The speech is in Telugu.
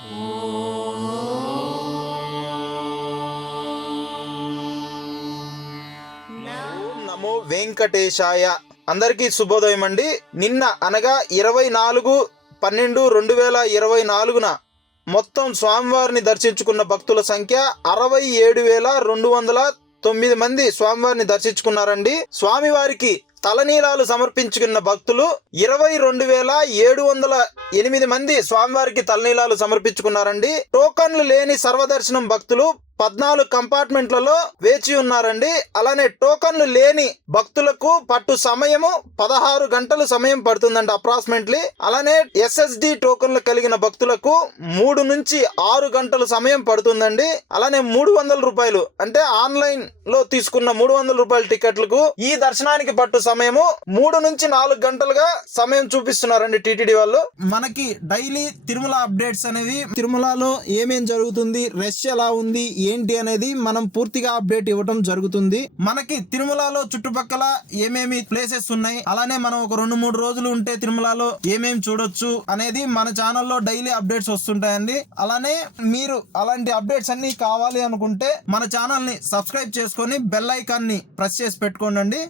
నమో వెంకటేశాయ. అందరికీ శుభోదయం అండి. నిన్న అనగా 24/12/2024 మొత్తం స్వామివారిని దర్శించుకున్న భక్తుల సంఖ్య 67,209 మంది స్వామివారిని దర్శించుకున్నారండి. స్వామివారికి తలనీలాలు సమర్పించుకున్న భక్తులు 22,708 మంది స్వామివారికి తలనీలాలు సమర్పించుకున్నారండి. టోకన్లు లేని సర్వదర్శనం భక్తులు 14 కంపార్ట్మెంట్లలో వేచి ఉన్నారండి. అలానే టోకన్లు లేని భక్తులకు పట్టు సమయము 16 గంటలు సమయం పడుతుందండి అప్రాక్సిమేట్లీ. అలానే ఎస్ఎస్డి టోకన్లు కలిగిన భక్తులకు 3 నుంచి 6 గంటలు సమయం పడుతుందండి. అలానే 300 రూపాయలు అంటే ఆన్లైన్ లో తీసుకున్న 300 రూపాయల టికెట్లకు ఈ దర్శనానికి పట్టు సమయము 3 నుంచి 4 గంటలుగా సమయం చూపిస్తున్నారండి టీటీడీ వాళ్ళు. మనకి డైలీ తిరుమల అప్డేట్స్ అనేవి, తిరుమలలో ఏమేం జరుగుతుంది, రష్ ఎలా ఉంది, ఏంటి అనేది మనం పూర్తిగా అప్డేట్ ఇవ్వటం జరుగుతుంది. మనకి తిరుమలలో చుట్టుపక్కల ఏమేమి ప్లేసెస్ ఉన్నాయి, అలానే మనం ఒక 2-3 రోజులు ఉంటే తిరుమలలో ఏమేమి చూడొచ్చు అనేది మన ఛానల్లో డైలీ అప్డేట్స్ వస్తుంటాయండి. అలానే మీరు అలాంటి అప్డేట్స్ అన్ని కావాలి అనుకుంటే మన ఛానల్ ని సబ్స్క్రైబ్ చేసుకొని బెల్ ఐకాన్ ని ప్రెస్ చేసి పెట్టుకోండి.